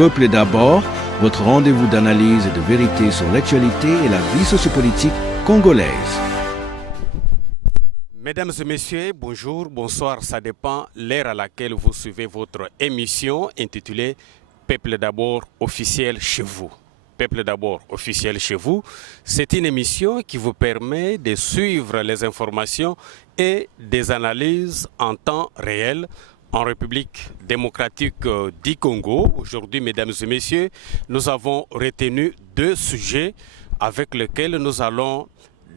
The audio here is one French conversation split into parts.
Peuple d'abord, votre rendez-vous d'analyse et de vérité sur l'actualité et la vie sociopolitique congolaise. Mesdames et messieurs, bonjour, bonsoir, ça dépend l'heure à laquelle vous suivez votre émission intitulée Peuple d'abord officiel chez vous. Peuple d'abord officiel chez vous, c'est une émission qui vous permet de suivre les informations et des analyses en temps réel en République démocratique du Congo. Aujourd'hui, mesdames et messieurs, nous avons retenu deux sujets avec lesquels nous allons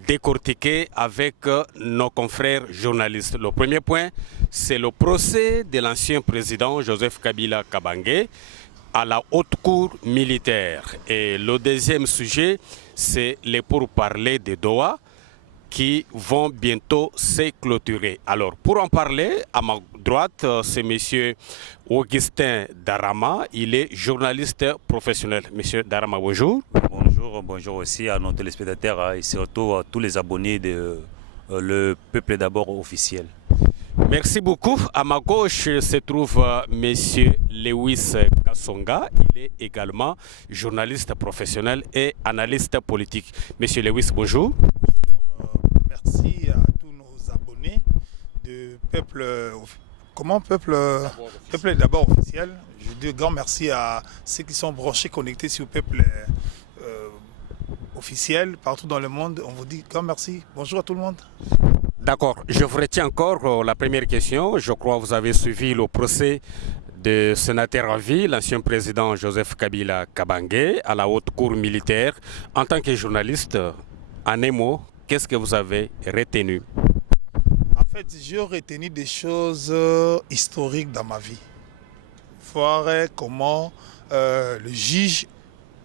décortiquer avec nos confrères journalistes. Le premier point, c'est le procès de l'ancien président Joseph Kabila Kabange à la haute cour militaire. Et le deuxième sujet, c'est les pourparlers de Doha qui vont bientôt se clôturer. Alors, pour en parler, à ma droite, c'est M. Augustin Darama. Il est journaliste professionnel. Monsieur Darama, bonjour. Bonjour aussi à nos téléspectateurs et surtout à tous les abonnés de Le Peuple d'abord officiel. Merci beaucoup. À ma gauche se trouve M. Lewis Kassonga. Il est également journaliste professionnel et analyste politique. Monsieur Lewis, bonjour. Merci à tous nos abonnés de Peuple d'abord officiel. Je dis un grand merci à ceux qui sont branchés, connectés sur Peuple officiel partout dans le monde. On vous dit grand merci. Bonjour à tout le monde. D'accord. Je vous retiens encore la première question. Je crois que vous avez suivi le procès de sénateur à vie, l'ancien président Joseph Kabila Kabange, à la haute cour militaire. En tant que journaliste, en un mot, qu'est-ce que vous avez retenu? En fait, j'ai retenu des choses historiques dans ma vie. Voir comment le juge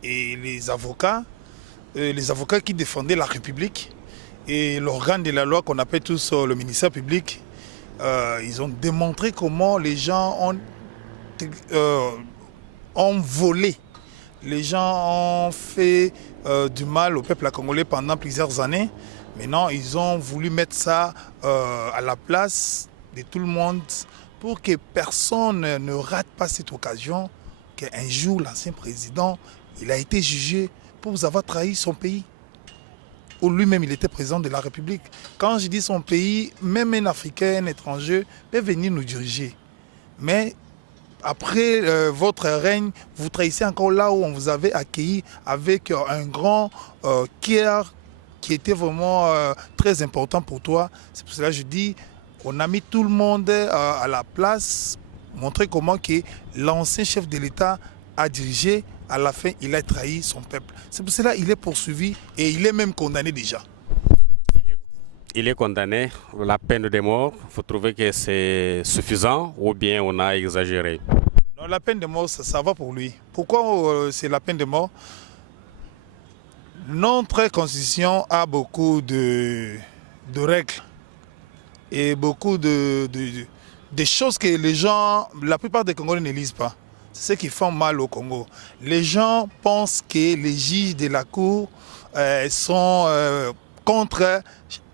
et les avocats qui défendaient la République et l'organe de la loi qu'on appelle tous le ministère public, ils ont démontré comment les gens ont volé. Les gens ont fait du mal au peuple congolais pendant plusieurs années. Maintenant, ils ont voulu mettre ça à la place de tout le monde pour que personne ne rate pas cette occasion qu'un jour, l'ancien président, il a été jugé pour avoir trahi son pays. Ou lui-même, il était président de la République. Quand je dis son pays, même un Africain, un étranger, peut venir nous diriger. Mais après votre règne, vous trahissez encore là où on vous avait accueilli avec un grand cœur qui était vraiment très important pour toi. C'est pour cela que je dis, on a mis tout le monde à la place, montrer comment que l'ancien chef de l'État a dirigé. À la fin, il a trahi son peuple. C'est pour cela qu'il est poursuivi et il est même condamné déjà. Il est condamné, la peine de mort. Vous trouvez que c'est suffisant ou bien on a exagéré? Non, la peine de mort, ça va pour lui. Pourquoi c'est la peine de mort? Notre constitution a beaucoup de règles et beaucoup de choses que les gens, la plupart des Congolais ne lisent pas. C'est ce qui fait mal au Congo. Les gens pensent que les juges de la Cour sont contre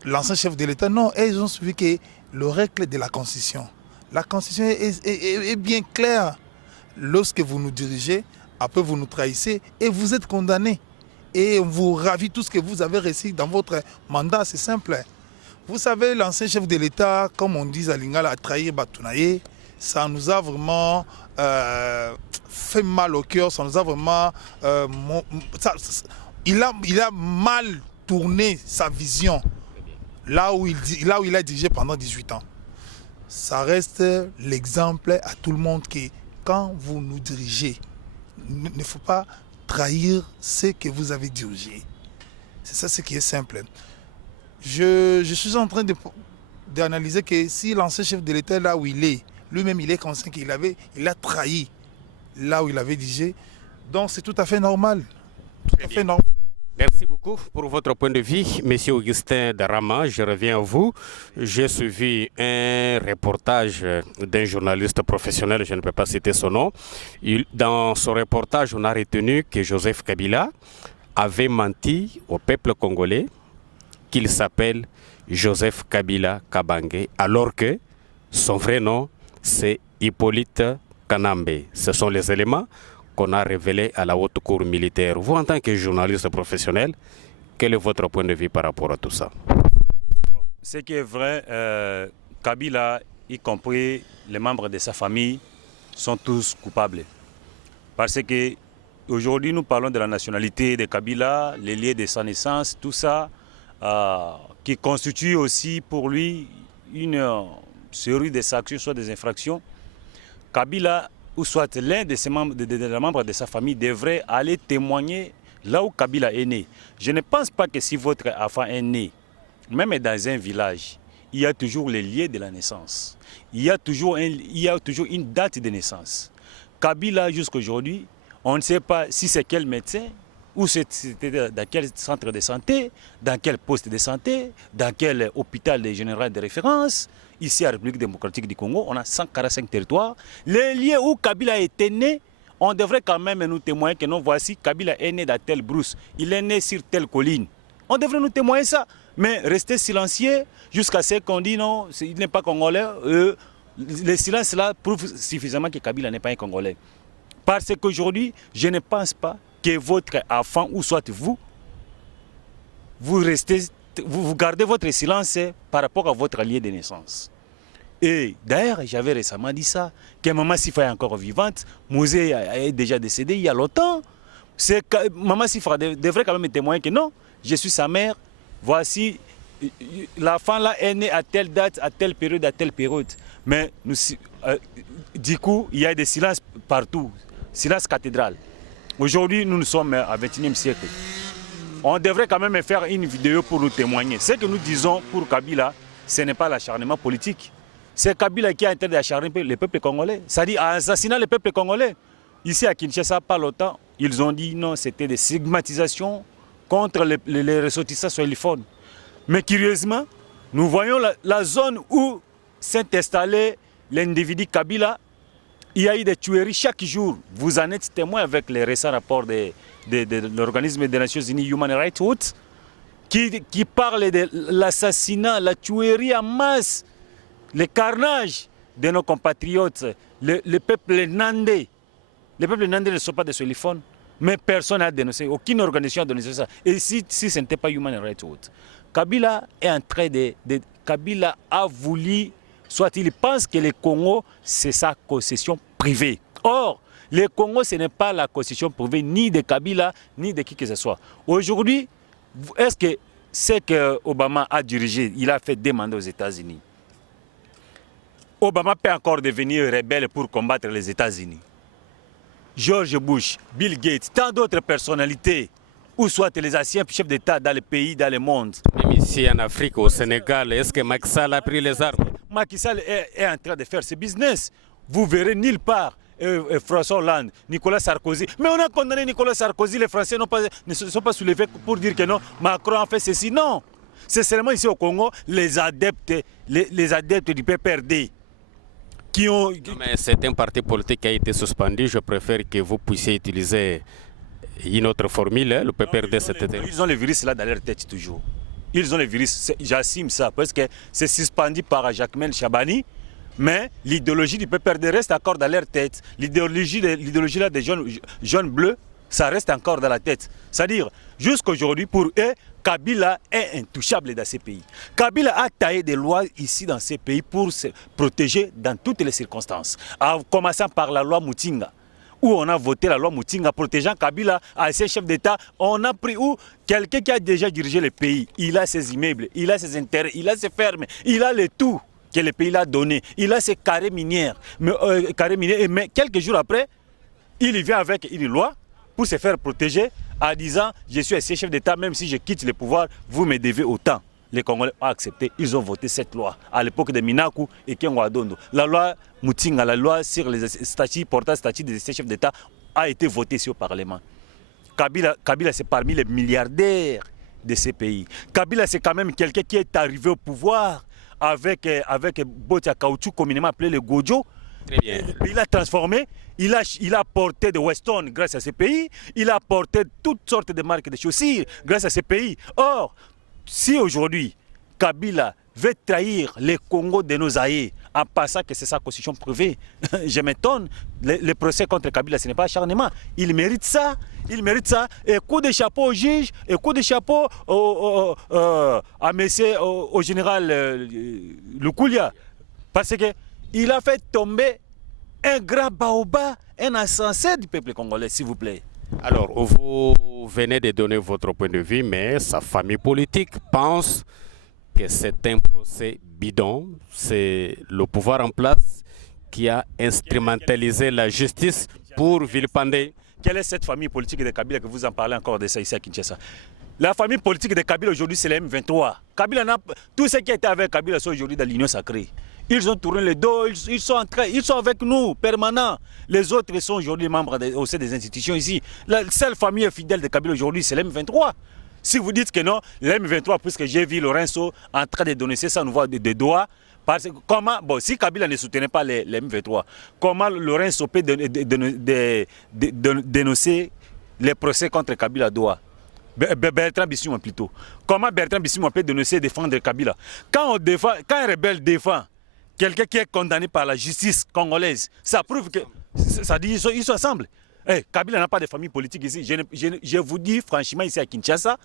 l'ancien chef de l'État. Non, ils ont suivi que le règle de la Constitution. La Constitution est bien claire. Lorsque vous nous dirigez, après vous nous trahissez et vous êtes condamné. Et on vous ravit tout ce que vous avez réussi dans votre mandat, c'est simple. Vous savez, l'ancien chef de l'État, comme on dit à Lingala, a trahi Batounaye. Ça nous a vraiment fait mal au cœur, ça nous a vraiment... il a mal tourné sa vision là où il a dirigé pendant 18 ans. Ça reste l'exemple à tout le monde que quand vous nous dirigez, il ne faut pas trahir ce que vous avez dirigé. C'est ça ce qui est simple. Je suis en train d'analyser que si l'ancien chef de l'État là où il est, lui-même, il est conscient qu'il a trahi là où il avait dirigé. Donc, c'est tout à fait normal. Tout à fait normal. Merci beaucoup pour votre point de vue, Monsieur Augustin Darama. Je reviens à vous. J'ai suivi un reportage d'un journaliste professionnel, je ne peux pas citer son nom. Dans son reportage, on a retenu que Joseph Kabila avait menti au peuple congolais qu'il s'appelle Joseph Kabila Kabange, alors que son vrai nom, c'est Hippolyte Kanambe. Ce sont les éléments qu'on a révélées à la haute cour militaire. Vous, en tant que journaliste professionnel, quel est votre point de vue par rapport à tout ça? Ce qui est vrai, Kabila, y compris les membres de sa famille, sont tous coupables. Parce que aujourd'hui, nous parlons de la nationalité de Kabila, les liens de sa naissance, tout ça, qui constitue aussi pour lui une série de sanctions, soit des infractions. Kabila, ou soit l'un de ses membres, des membres de sa famille, devrait aller témoigner là où Kabila est né. Je ne pense pas que si votre enfant est né, même dans un village, il y a toujours les liens de la naissance. Il y a toujours une date de naissance. Kabila, jusqu'à aujourd'hui, on ne sait pas si c'est quel médecin, ou c'était dans quel centre de santé, dans quel poste de santé, dans quel hôpital général de référence. Ici, à la République démocratique du Congo, on a 145 territoires. Les lieux où Kabila était né, on devrait quand même nous témoigner que non, voici, Kabila est né dans telle brousse, il est né sur telle colline. On devrait nous témoigner ça. Mais rester silencieux jusqu'à ce qu'on dit non, il n'est pas congolais. Le silence là prouve suffisamment que Kabila n'est pas un Congolais. Parce qu'aujourd'hui, je ne pense pas que votre enfant, ou soit vous gardez votre silence par rapport à votre allié de naissance. Et d'ailleurs, j'avais récemment dit ça, que Maman Sifa est encore vivante, Mouzé est déjà décédé il y a longtemps. Maman Sifa devrait quand même témoigner que non, je suis sa mère, voici, l'enfant là est né à telle date, à telle période, à telle période. Mais du coup, il y a des silences partout, silence cathédrale. Aujourd'hui, nous sommes au XXIe siècle. On devrait quand même faire une vidéo pour nous témoigner. Ce que nous disons pour Kabila, ce n'est pas l'acharnement politique. C'est Kabila qui a intérêt d'acharner le peuple congolais. C'est-à-dire assassiner le peuple congolais. Ici à Kinshasa, pas longtemps, ils ont dit non, c'était des stigmatisations contre les ressortissants soiliphones. Mais curieusement, nous voyons la zone où s'est installé l'individu Kabila. Il y a eu des tueries chaque jour. Vous en êtes témoin avec les récents rapports de l'organisme des Nations Unies Human Rights Watch qui parle de l'assassinat, la tuerie en masse, le carnage de nos compatriotes, le peuple nandais. Les peuples nandais ne sont pas des soliphones, mais personne n'a dénoncé, aucune organisation n'a dénoncé ça. Et si ce n'était pas Human Rights Watch, Kabila est en train Kabila a voulu, soit il pense que le Congo, c'est sa concession privée. Or, le Congo, ce n'est pas la concession privée ni de Kabila, ni de qui que ce soit. Aujourd'hui, est-ce que ce que Obama a dirigé, il a fait demander aux États-Unis? Obama peut encore devenir rebelle pour combattre les États-Unis. George Bush, Bill Gates, tant d'autres personnalités, ou soit les anciens chefs d'État dans le pays, dans le monde. Même ici en Afrique, au Sénégal, est-ce que Macky Sall a pris les armes? Macky Sall est en train de faire ce business. Vous verrez nulle part François Hollande, Nicolas Sarkozy. Mais on a condamné Nicolas Sarkozy, les Français ne se sont pas soulevés pour dire que non, Macron a fait ceci. Non, c'est seulement ici au Congo, les adeptes du PPRD qui ont... Non, mais c'est un parti politique qui a été suspendu. Je préfère que vous puissiez utiliser une autre formule, le PPRD. Ils ont le virus là dans leur tête toujours. Ils ont le virus, j'assume ça, parce que c'est suspendu par Jacquemin Chabani. Mais l'idéologie du PPRD reste encore dans leur tête. L'idéologie là des jeunes bleus, ça reste encore dans la tête. C'est-à-dire, jusqu'aujourd'hui, pour eux, Kabila est intouchable dans ces pays. Kabila a taillé des lois ici dans ces pays pour se protéger dans toutes les circonstances. En commençant par la loi Mutinga, où on a voté la loi Mutinga protégeant Kabila à ses chefs d'État. On a pris où quelqu'un qui a déjà dirigé le pays, il a ses immeubles, il a ses intérêts, il a ses fermes, il a le tout que le pays l'a donné. Il a ses carrés miniers. Mais quelques jours après, il vient avec une loi pour se faire protéger en disant « Je suis un chef d'État, même si je quitte le pouvoir, vous me devez autant ». Les Congolais ont accepté, ils ont voté cette loi à l'époque de Minaku et Kengo Adondo. La loi Mutinga, la loi sur les statuts, portant statut des chefs d'État a été votée sur le Parlement. Kabila c'est parmi les milliardaires de ces pays. Kabila c'est quand même quelqu'un qui est arrivé au pouvoir avec bottes à caoutchouc communément appelé le Gojo. Très bien. Il a transformé, il a porté de Weston grâce à ces pays, il a porté toutes sortes de marques de chaussures grâce à ces pays. Or, si aujourd'hui Kabila veut trahir les Congo de nos aïeux en passant que c'est sa constitution privée. Je m'étonne. Le procès contre Kabila, ce n'est pas acharnement. Il mérite ça. Il mérite ça. Et coup de chapeau au juge, et coup de chapeau à monsieur, au général Lukulia. Parce qu'il a fait tomber un grand baobab, un insensé du peuple congolais, s'il vous plaît. Alors, vous venez de donner votre point de vue, mais sa famille politique pense que c'est un procès bidon. C'est le pouvoir en place qui a instrumentalisé la justice pour vilipender. Quelle est cette famille politique de Kabila que vous en parlez encore de ça ici à Kinshasa? La famille politique de Kabila aujourd'hui, c'est la M23. Tous ceux qui étaient avec Kabila sont aujourd'hui dans l'Union sacrée. Ils ont tourné le dos, ils sont avec nous, permanents. Les autres sont aujourd'hui membres au sein des institutions ici. La seule famille fidèle de Kabila aujourd'hui, c'est l'M23. Si vous dites que non, l'M23, puisque j'ai vu Lorenzo en train de donner ça, nous voit des doigts. Parce que comment, bon, si Kabila ne soutenait pas les M23, comment Lorenzo peut dénoncer les procès contre Kabila Doha? Bertrand Bisimwa plutôt. Comment Bertrand Bisimwa peut dénoncer et défendre Kabila? Quand un rebelle défend quelqu'un qui est condamné par la justice congolaise, ça prouve que ça dit ils sont ensemble. Hey, Kabila n'a pas de famille politique ici. Je vous dis franchement ici à Kinshasa,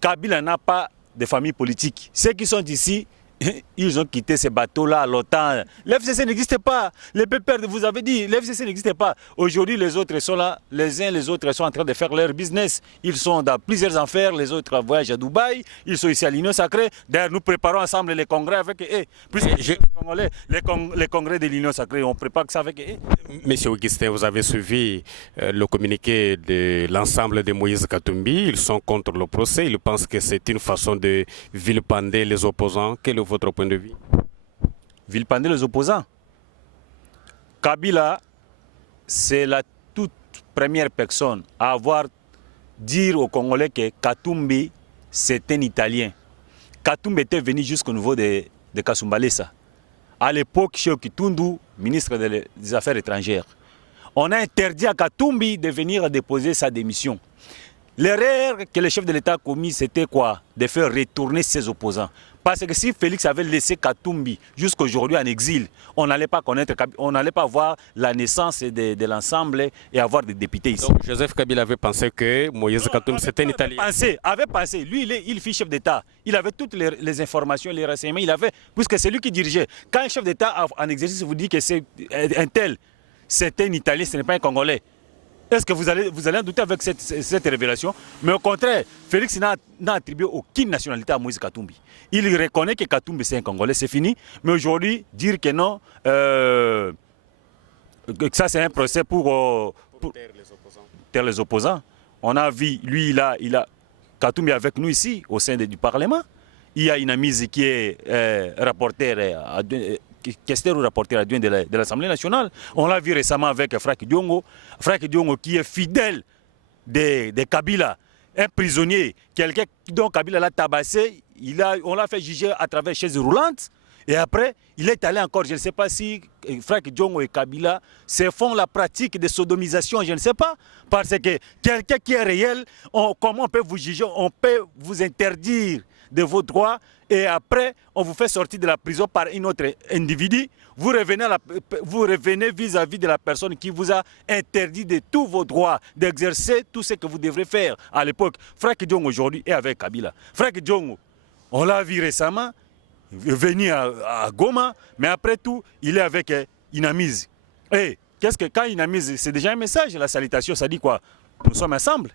Kabila n'a pas de famille politique. Ceux qui sont ici, ils ont quitté ces bateaux-là longtemps. L'FCC n'existe pas. Les PPR, vous avez dit, l'FCC n'existe pas. Aujourd'hui, les autres sont là. Les uns les autres sont en train de faire leur business. Ils sont dans plusieurs affaires. Les autres voyagent à Dubaï. Ils sont ici à l'Union sacrée. D'ailleurs, nous préparons ensemble les congrès avec eux. Les congrès de l'Union sacrée, on prépare ça avec eux. Monsieur Augustin, vous avez suivi le communiqué de l'ensemble de Moïse Katumbi. Ils sont contre le procès. Ils pensent que c'est une façon de vilipender les opposants. Quel est votre point de vue? Vilipender les opposants. Kabila, c'est la toute première personne à avoir dit aux Congolais que Katumbi, c'est un Italien. Katumbi était venu jusqu'au niveau de Kasumbalesa. À l'époque, chez Kitundu, ministre des Affaires étrangères, on a interdit à Katumbi de venir déposer sa démission. L'erreur que le chef de l'État a commis, c'était quoi? De faire retourner ses opposants. Parce que si Félix avait laissé Katumbi jusqu'aujourd'hui en exil, on n'allait pas connaître, on n'allait pas voir la naissance de l'ensemble et avoir des députés ici. Donc Joseph Kabila avait pensé que Moïse Katumbi c'était un Italien. Avait pensé. Lui, il fut chef d'État. Il avait toutes les informations, les renseignements. Il avait, puisque c'est lui qui dirigeait. Quand un chef d'État en exercice vous dit que c'est un tel, c'est un Italien, ce n'est pas un Congolais. Est-ce que vous allez en douter avec cette révélation? Mais au contraire, Félix n'a attribué aucune nationalité à Moïse Katumbi. Il reconnaît que Katumbi c'est un Congolais, c'est fini. Mais aujourd'hui, dire que non, que ça c'est un procès pour taire les opposants. On a vu, lui, il a Katumbi avec nous ici, au sein du Parlement. Il y a Inamizi qui est questeur ou rapporteur adjoint de l'Assemblée nationale. On l'a vu récemment avec Fraki Diongo. Fraki Diongo qui est fidèle de Kabila, un prisonnier, quelqu'un dont Kabila l'a tabassé. On l'a fait juger à travers chaise roulante. Et après, il est allé encore, je ne sais pas si Fraki Diongo et Kabila se font la pratique de sodomisation, je ne sais pas. Parce que quelqu'un qui est réel, comment on peut vous juger, on peut vous interdire de vos droits et après on vous fait sortir de la prison par un autre individu, vous revenez vis-à-vis de la personne qui vous a interdit de tous vos droits, d'exercer tout ce que vous devrez faire à l'époque. Fraki Diongo aujourd'hui est avec Kabila. Fraki Diongo, on l'a vu récemment, venu à Goma, mais après tout, il est avec Inamizi. Et quand Inamizi, c'est déjà un message, la salutation, ça dit quoi? Nous sommes ensemble.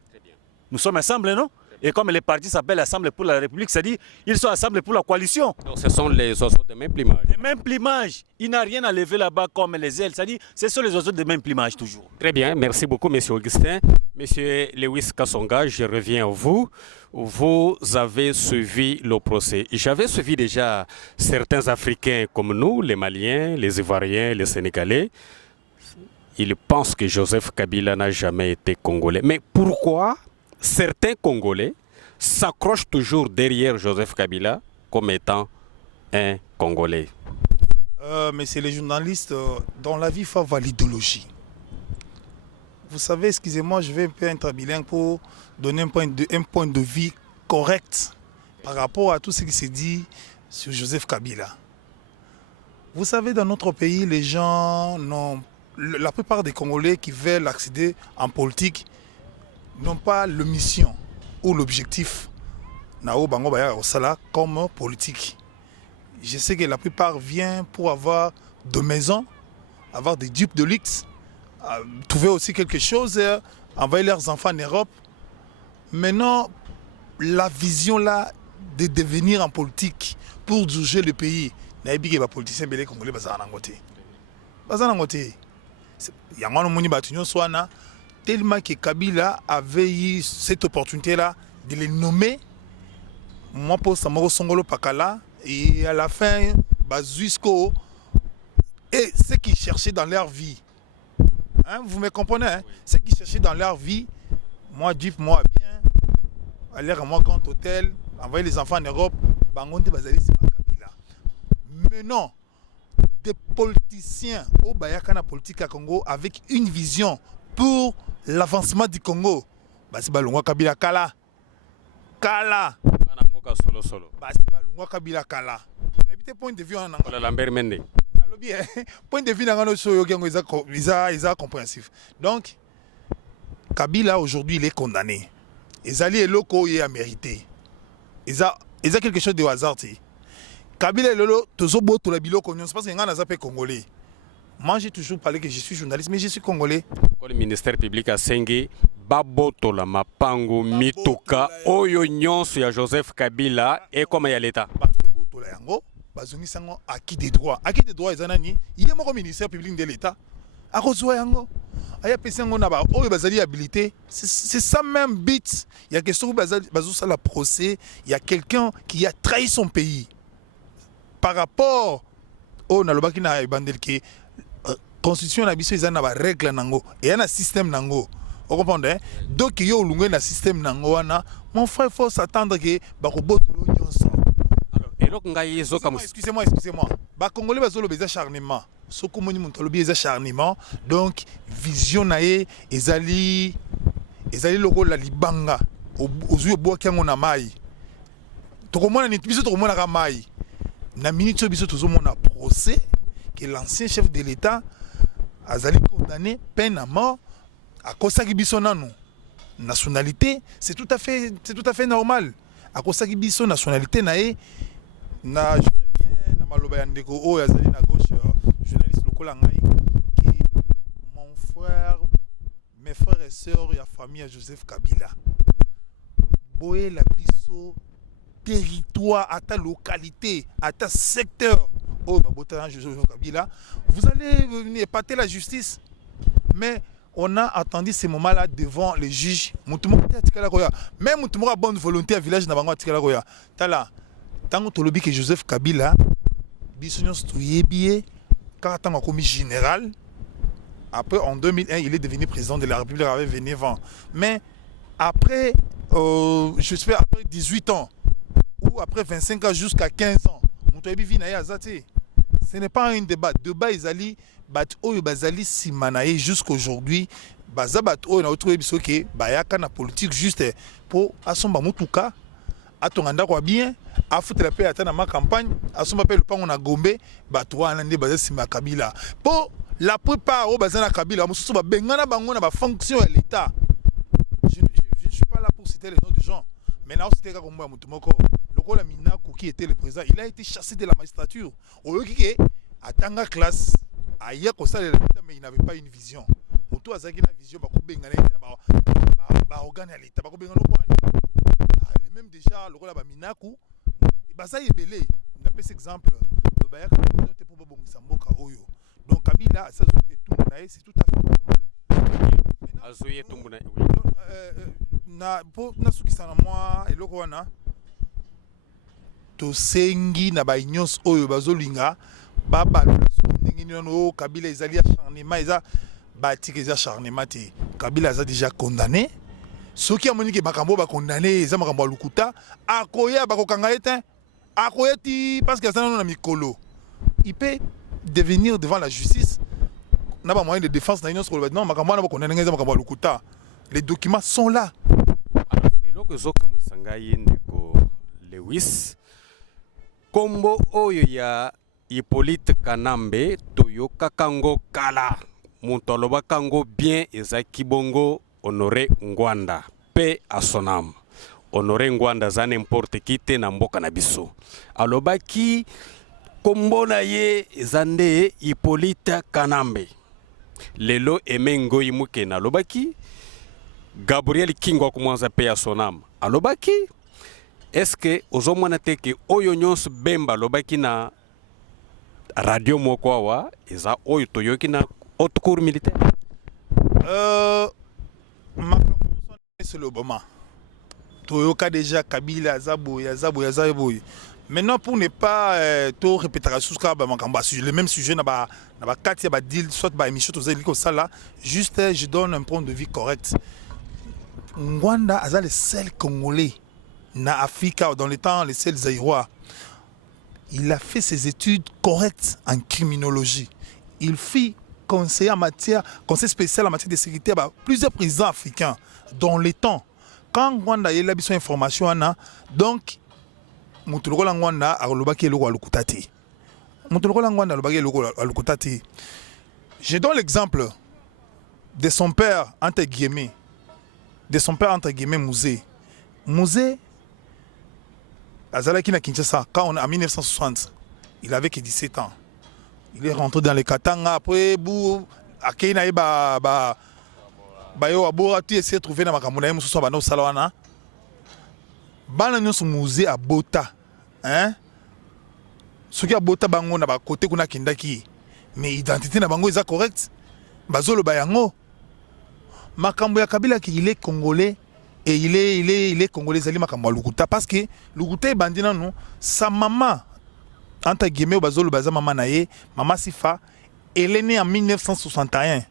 Nous sommes ensemble, non? Et comme les partis s'appellent Assemblée pour la République, ça dit ils sont ensemble pour la coalition. Donc ce sont les oiseaux de même plumage. De même plumage. Il n'a rien à lever là-bas comme les ailes. Ça dit ce sont les oiseaux de même plumage toujours. Très bien, merci beaucoup monsieur Augustin. Monsieur Lewis Kassonga, je reviens à vous. Vous avez suivi le procès. J'avais suivi déjà certains Africains comme nous, les Maliens, les Ivoiriens, les Sénégalais. Ils pensent que Joseph Kabila n'a jamais été Congolais. Mais pourquoi certains Congolais s'accrochent toujours derrière Joseph Kabila comme étant un Congolais? Mais c'est les journalistes dont la vie favore l'idéologie. Vous savez, excusez-moi, je vais un peu être bilingue pour donner un point de vue correct par rapport à tout ce qui s'est dit sur Joseph Kabila. Vous savez, dans notre pays, les gens n'ont... La plupart des Congolais qui veulent accéder en politique n'ont pas le mission ou l'objectif Nao Bango Baya Osala comme politique. Je sais que la plupart viennent pour avoir de maisons, avoir des dupes de luxe, trouver aussi quelque chose, envoyer leurs enfants en Europe. Maintenant, la vision là de devenir en politique pour diriger le pays, naïbi que les politiciens belé congolais bazana ngote. Bazana ngote. Yangano moni batunyo swana tellement que Kabila avait eu cette opportunité là de les nommer. Moi pour Samoro Songolo Pakala et à la fin Bazuisco et ceux qui cherchaient dans leur vie. Hein, vous me comprenez hein? Ceux qui cherchaient dans leur vie, moi Jeep, moi bien, aller à moi grand hôtel, envoyer les enfants en Europe, Bangonde Bazali c'est Kabila. Mais non, des politiciens au Bayakana politique à Congo avec une vision pour l'avancement du Congo. Basi Balungwa Kabila Kala. Kala. Solo solo. Basi Balungwa Kabila Kala. Habité point de vue en anglais. Lambert Mende. Point de vue en anglais, ils sont compréhensifs. Donc, Kabila aujourd'hui il est condamné. Ezali Eloko il a mérité. Il a quelque chose de hasard. Kabila Elolo, Tozobo Tolabilo Konyon, c'est parce qu'il y a un azapé congolais. Moi j'ai toujours parlé que je suis journaliste, mais je suis congolais. Le ministère public a Sengi, Babotola, Mapango, Mitoka, Oyo Nyonso ya Joseph Kabila et comment il y a l'État. Babotola Yango, Bazongi Sango, acquis des droits. Acquis des droits, il y a mon ministère public de l'État. À cause de Yango, il y a personne qui a Oyo Bazali habilité. C'est ça même bit. Il y a question où Bazoussa la procès, il y a quelqu'un qui a trahi son pays. Par rapport au Nalobaki na Bandelke. Constitution na biso eza na ba règle nango et un système nango. Vous comprenez? Donc yo lungwe na système nango wana, mon frère il faut s'attendre que ba robotolo nyonso. Alors elok ngai zo comme excusez-moi. Ba congolais bazolo beza acharnement. Soko moni mon tolobi eza acharnement. Donc vision nae ezali loko la libanga ozu bo kyango na mai. Tokomona ni biso tokomona ka mai. Na minute biso tozomona procès que l'ancien chef de l'État Azali condamné peine à mort à Kosaki Bissonano. Nationalité, c'est tout à fait normal. À Kosaki Bisso nationalité nae na je reviens na maloba ya ndeko o Azali na gauche journaliste lokola ngai qui mon frère, mes frères et sœurs et la famille à Joseph Kabila. Boé la biso territoire à ta localité, à ta secteur. Oh, Joseph Kabila, vous allez venir épater la justice. Mais on a attendu ces moments-là devant les juges. Même Moutoumora bonne volonté à village Nabango Tikalagoya. Tala, tant que Joseph Kabila, Bissonion Stouyébie, car tant commis général, après en 2001, il est devenu président de la République avec Vénévan. Mais après, je sais après 18 ans, ou après 25 ans jusqu'à 15 ans, ce n'est pas un débat. Débat Izali, bat oyo bazali simanae jusqu'aujourd'hui. Bazabat oyo na otro ebiso ke bayaka na politique juste pour asomba mutuka, atonganda kwa bien, afuta la paix atana ma campagne, asomba pe le pango na Gombe, bato wana nde bazali sima Kabila. Pour la plupart o bazana Kabila, mususu ba bengana bango na ba fonction de l'État. Je ne suis pas là pour citer les noms de gens. Maintenant, c'était comme moi, Moutoumoko. Le Minakou qui était le président, il a été chassé de la magistrature. Au lieu qu'il à Tanga classe, ailleurs comme ça, mais il n'avait pas une vision. Moutou a une vision, il même déjà, le rôle de Minakou, il est belé. On a fait exemple. Donc, Kabila, c'est tout à fait normal. Na sukisana moi eloko wana to sengi na ba nyos oyo bazolinga baba ndenge nino Kabila ezali acharnement eza batiki eza acharnement te. Kabila a déjà condamné soki amoni ke makambo ba condamné eza makambo lukuta akoya bakokanga ete akoya ti parce que ça na mikolo il peut devenir devant la justice na ba moyen de défense na nyos ko non makambo na ba condamné eza makambo lukuta. Les documents sont là. Et là que Zoka Mouissangaï Ndeko Lewis, Kombo Oyo ya Hippolyte Kanambe Toyoka Kango Kala Muntoloba Kango bien Ezaki Bongo Honoré Ngwanda paix à son âme. Honoré Ngwanda za n'importe qui te na mboka na biso. Alobaki kombona ye ezande Hippolyte Kanambe. Lelo emengo imuke na alobaki Gabriel Kingo kumwanza paix à son âme. Alobaki est-ce que ozomwana teke oyo nyonso bemba alobaki na radio moko awa eza oyo toyoki na haute cour militaire? C'est le moment. Toyoka déjà Kabila Azabo. Maintenant pour ne pas tout répéter le même sujet na ba kati ba deal soit ba émission to zeli ko sala juste je donne un point de vue correct. Ngwanda a le seul Congolais na Afrique dans le temps les seuls Zaïrois. Il a fait ses études correctes en criminologie. Il fit conseiller spécial en matière de sécurité à plusieurs présidents africains dans le temps. Quand Ngwanda a besoin d'informations, donc, Mutulukola Ngwanda a lobaki loko alukutati. Mutulukola Ngwanda a lobaki loko alukutati. Je donne l'exemple de son père, entre guillemets, Mouzé. Mouzé, Azalaki na Kinshasa, quand on en 1960, il avait que 17 ans. Il est rentré dans les Katanga, après, Akena et Bayo Abora, tu essaies de trouver dans ma camouna, Moussou Bano Salawana. Banano son musée à Bota. Hein? Ce qui a Bota Bango n'a pas côté qu'on a Kindaki. Mais l'identité n'a Bango est correcte. Bazolo Bayango. Makambo ya Kabila qui il est congolais. Et il est congolais, Zali Makambo Lukuta. Parce que Lukuta est bandina, non? Sa maman. Entre guillemets, Bazolo Baza Maman Naye, Maman Sifa, elle est née en 1961.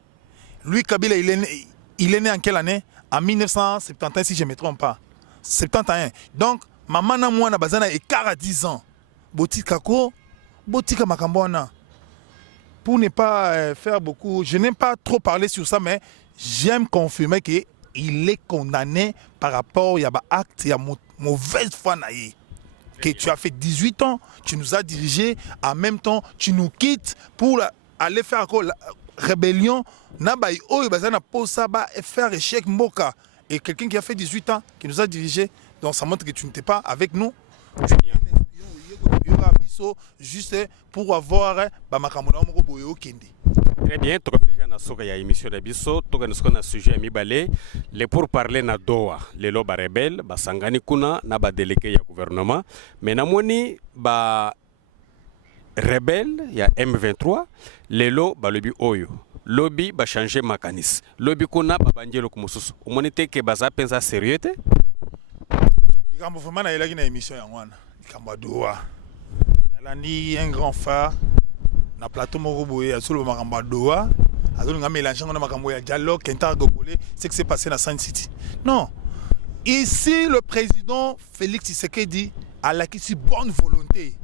Lui, Kabila, il est né en quelle année? En 1971, si je ne me trompe pas. 71. Donc, Maman Namouana Bazana est 10 ans. Botika Ko, Botika Makamboana. Pour ne pas faire beaucoup, je n'aime pas trop parler sur ça, mais j'aime confirmer qu'il est condamné par rapport à l'acte, il y a mauvaise foi naïe. Que tu as fait 18 ans, tu nous as dirigés, en même temps, tu nous quittes pour aller faire encore la rébellion. Nabaï, faire échec Moka. Et quelqu'un qui a fait 18 ans, qui nous a dirigés, donc ça montre que tu n'étais pas avec nous. Juste pour avoir Très bien, tu as déjà une émission de Bisso, tu as un sujet à Mibale, les pour parler na Doha, les loba rebelles, Sangani Kuna, na ba délégué ya gouvernement, mais na moni ba rebelle, ya M23, les lo ba lobby oyo, lobby ba changer mécanisme, lobby kuna ba banjelo kumususu, umonite ke baza pensa sérieux te? Dikambo vraiment na elaki na émission ya ngwana, dikambo Doha. Elle a dit un grand phare. Na plateau moko boye azolo makamba Doha azolo nga mélanger ngona makambo ya dialogue intercongolais ce qui s'est passé dans Sun City. Non. Ici le président Félix Tshisekedi a l'acquis bonne volonté.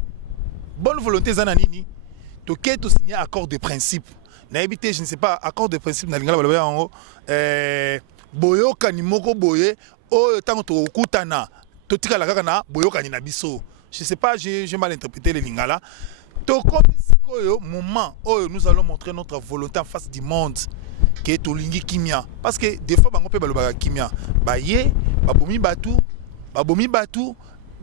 Bonne volonté zananini. To keto signer accord de principe. Na habité je ne sais pas accord de principe na lingala baloba yango boyoka ni moko boye o tango to kutana to tikala kaka na boyoka ni na biso. Je ne sais pas, j'ai mal interprété les lingala. Moment où nous allons montrer notre volonté en face du monde qui est au lingi kimia. Parce que des fois, on peut baloba kimia. Baye, babomi batu,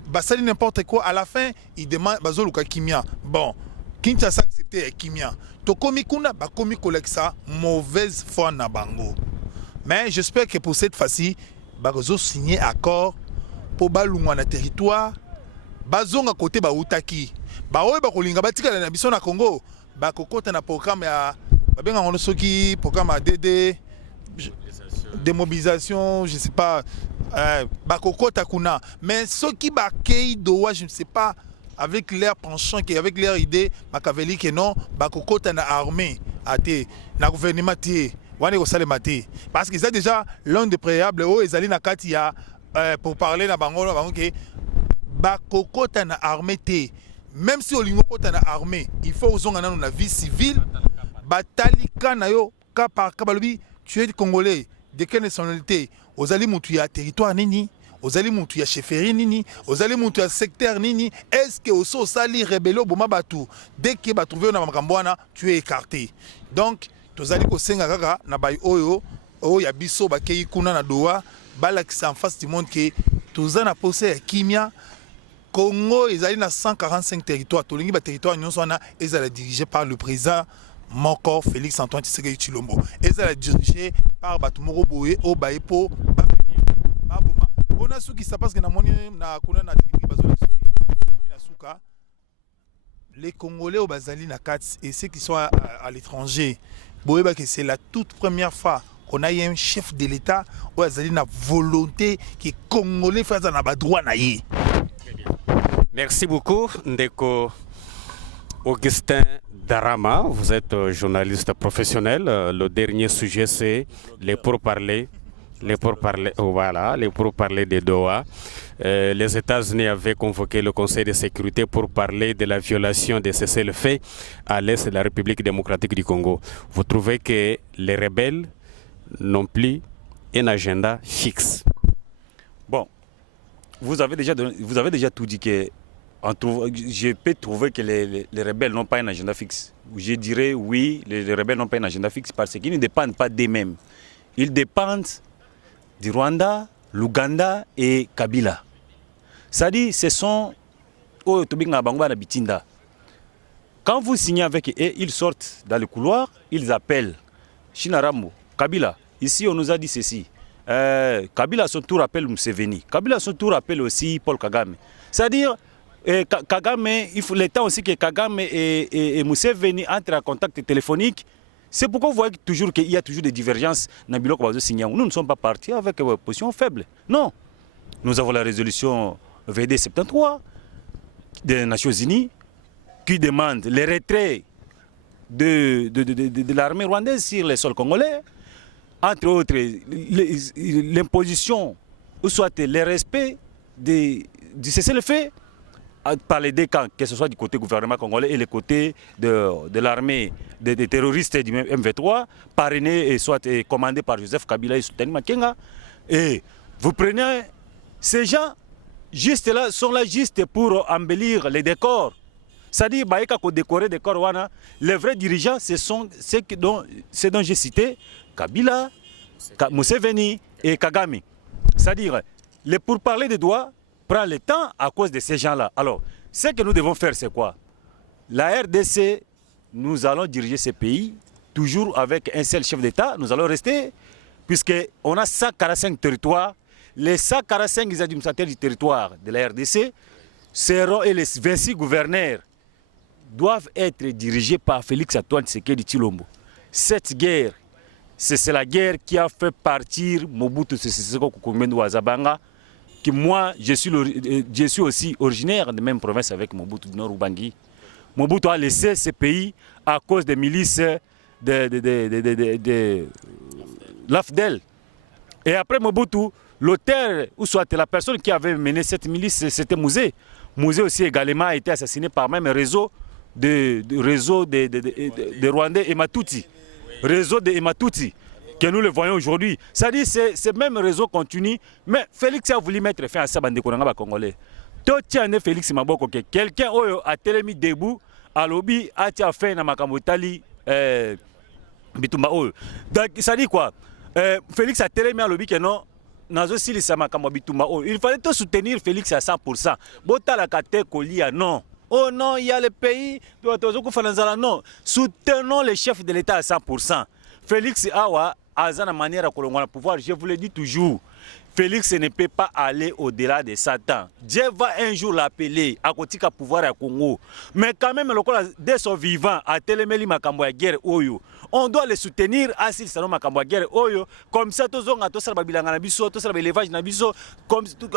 basali n'importe quoi. À la fin, il demande bazoluka kimia. Bon, Kinshasa accepté kimia. Tokomi kuna, bakomi koleksa mauvaise foi na bango. Mais j'espère que pour cette fois-ci, bazo signer accord pour balungwa na territoire. Bazonga côté ba utaki ba oyo ba kolinga batika na biso na Congo ba kokota na programme ya babenga ngono soki programme ya DD démobilisation je sais pas ba kokota kuna mais soki ba kei Doha je ne sais pas avec leur penchant qui avec leur idée makaveli que non ba kokota na armée até na gouvernement té wane ko sale maté parce que c'est déjà l'un des préalables o ezali na kati ya pour parler na bango que bakokota na armée te même si olingo kota na armée il faut ozonga na vie civile batalika na yo ka par ka balobi tu es congolais de quelle nationalité ozali mutu ya territoire nini ozali mutu ya chefferie nini, ozali mutu ya secteur nini, est-ce que oso sali rebello boma batu, dès que ba trouver na makambo wana, tu es écarté. Donc tozali ko senga kaka na bay oyo ya biso bakei kuna na doa balakisa en face du monde que toza na pose ya kimia. Congo ezali na 145 territoires, tolingi ba territoire nyonso wana ezala dirigé par le président Moko Félix Antoine Tshisekedi Tshilombo. Ezala dirigé par Batumoro Boye au Baepo Baboma. On a ce qui se passe que na moni na kuna na tiki bazola na suka. Les Congolais au Bazali na Kats et ceux qui sont à l'étranger, boyeba que c'est la toute première fois qu'on a eu un chef de l'État au Bazali na volonté que Congolais fassent na ba droit na yé. Merci beaucoup, Ndeko Augustin Darama. Vous êtes journaliste professionnel. Le dernier sujet, c'est les pourparlers. Voilà, les pourparlers de Doha. Les États-Unis avaient convoqué le Conseil de sécurité pour parler de la violation des cessez-le-feu à l'est de la République démocratique du Congo. Vous trouvez que les rebelles n'ont plus un agenda fixe? Bon, vous avez déjà tout dit que je peux trouver que les rebelles n'ont pas un agenda fixe. Je dirais oui, les rebelles n'ont pas un agenda fixe parce qu'ils ne dépendent pas d'eux-mêmes. Ils dépendent du Rwanda, l'Ouganda et Kabila. C'est-à-dire, ce sont... Quand vous signez avec eux, ils sortent dans le couloir, ils appellent Shinaramo, Kabila. Ici, on nous a dit ceci. Kabila, à son tour, appelle Museveni. Kabila, à son tour, appelle aussi Paul Kagame. C'est-à-dire, Kagame, il faut le temps aussi que Kagame et Museveni entrent en contact téléphonique. C'est pourquoi vous voyez toujours qu'il y a toujours des divergences dans le bloc. Nous ne sommes pas partis avec une position faible. Non. Nous avons la résolution VD 73 des Nations Unies qui demande le retrait de l'armée rwandaise sur les sols congolais. Entre autres, l'imposition ou soit le respect du cessez-le-feu par les deux camps, que ce soit du côté gouvernement congolais et le côté de l'armée des terroristes du M23, parrainé et soit commandé par Joseph Kabila et Soutani Makenga. Et vous prenez ces gens, juste là, sont là juste pour embellir les décors. C'est-à-dire, pour décorer les décors, les vrais dirigeants, ce sont ceux dont j'ai cité, Kabila, Museveni et Kagame. C'est-à-dire, pour parler de droits, prend le temps à cause de ces gens-là. Alors, ce que nous devons faire, c'est quoi? La RDC, nous allons diriger ce pays, toujours avec un seul chef d'État, nous allons rester, puisqu'on a 145 territoires. Les 145 administrateurs du territoire de la RDC seront, et les 26 gouverneurs doivent être dirigés par Félix Antoine Tshisekedi Tshilombo. Cette guerre, c'est la guerre qui a fait partir Mobutu Sese Seko Kukumbendo Wazabanga, que moi, je suis aussi originaire de la même province avec Mobutu du Nord Ubangi. Mobutu a laissé ce pays à cause des milices de l'AFDEL. Et après Mobutu, l'auteur, ou soit la personne qui avait mené cette milice, c'était Mouzé. Mouzé aussi également a été assassiné par même réseau de Rwandais et Matuti. Réseau de Ematuti, que nous le voyons aujourd'hui. C'est-à-dire que ce même réseau continue, mais Félix a voulu mettre fin à ça, bande congolais. Tout tient Félix Maboko, que quelqu'un a tellement debout, à lobby, a fait na makamotali bitumba oyo. Donc ça dit quoi? Félix a tellement à lobby que non. Il fallait tout soutenir Félix à 100%. Botala kate kolia non. Oh non, il y a le pays, non. Soutenons les chefs de l'État à 100%. Félix Awa, à la manière à pouvoir, je vous le dis toujours, Félix ne peut pas aller au-delà de Satan. Dieu va un jour l'appeler à côté de pouvoir à Congo. Mais quand même, dès son vivant, à Téléméli Makambo guerre Oyo, on doit les soutenir à Sil Salon Makambo guerre Oyo. Comme ça, tous on a tous l'élevage Nabiso.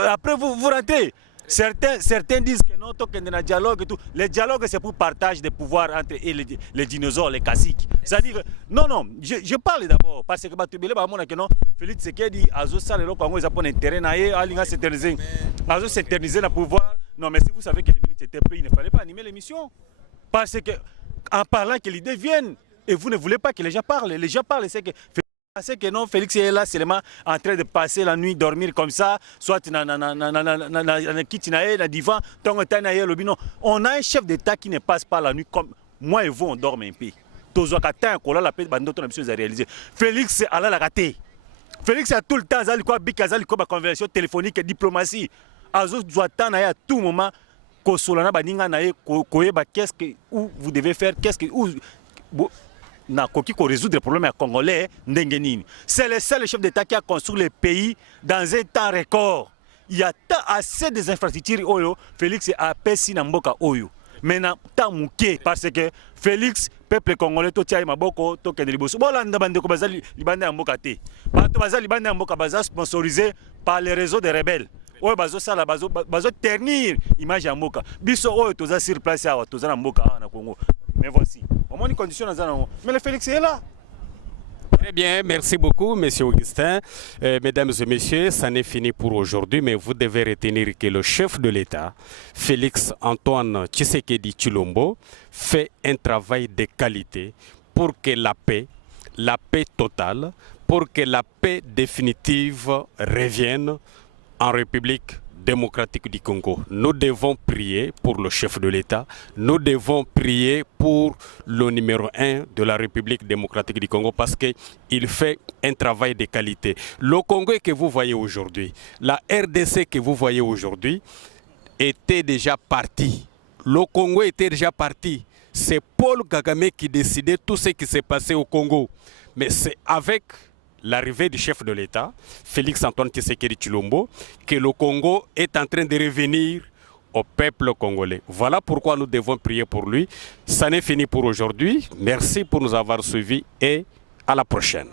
Après, vous rentrez. Certains disent que non, qu'il y a un dialogue et tout. Le dialogue, c'est pour partage des pouvoirs entre les dinosaures, les caciques. C'est-à-dire, non, je parle d'abord, parce que Félix Tshisekedi, Azo Salelo, quand ils ont un terrain, Alinga s'éterniser dans le pouvoir. Non, mais si vous savez que les minutes étaient pris, il ne fallait pas animer l'émission. Parce que, en parlant que l'idée vienne, et vous ne voulez pas que les gens parlent, c'est que C'est que non, Félix est là seulement en train de passer la nuit, dormir comme ça, soit na divan, on a un chef d'État qui ne passe pas la nuit comme moi et vous, on dort un peu. Félix a la raté. Félix a tout le temps, il a conversation téléphonique et diplomatie. Azo doit à tout moment qu'est-ce que vous devez faire, qu'est-ce que résoudre les problèmes congolais. C'est le seul chef d'État qui a construit le pays dans un temps record. Il y a assez des infrastructures oyo Félix a pesi na mboka oyo. Maintenant tamuke parce que Félix peuple congolais to tia maboko to kende liboso. Bolanda bande ko bazali libanda mboka te. Bato bazali libanda mboka baza sponsorisé par les réseaux de rebelles. Oyo bazo sala bazo ternir image ya mboka. Biso oyo toza sur place ya toza na mboka na Congo. Mais voici. Au moins une condition dans mais le Félix est là. Très bien, merci beaucoup, Monsieur Augustin. Mesdames et messieurs, ça n'est fini pour aujourd'hui, mais vous devez retenir que le chef de l'État, Félix Antoine Tshisekedi Tshilombo, fait un travail de qualité pour que la paix totale, pour que la paix définitive revienne en République démocratique du Congo. Nous devons prier pour le chef de l'État. Nous devons prier pour le numéro 1 de la République démocratique du Congo parce qu'il fait un travail de qualité. Le Congo que vous voyez aujourd'hui, la RDC que vous voyez aujourd'hui, était déjà parti. Le Congo était déjà parti. C'est Paul Kagame qui décidait tout ce qui s'est passé au Congo. Mais c'est avec l'arrivée du chef de l'État, Félix Antoine Tshisekedi Tshilombo, que le Congo est en train de revenir au peuple congolais. Voilà pourquoi nous devons prier pour lui. Ça n'est fini pour aujourd'hui. Merci pour nous avoir suivis et à la prochaine.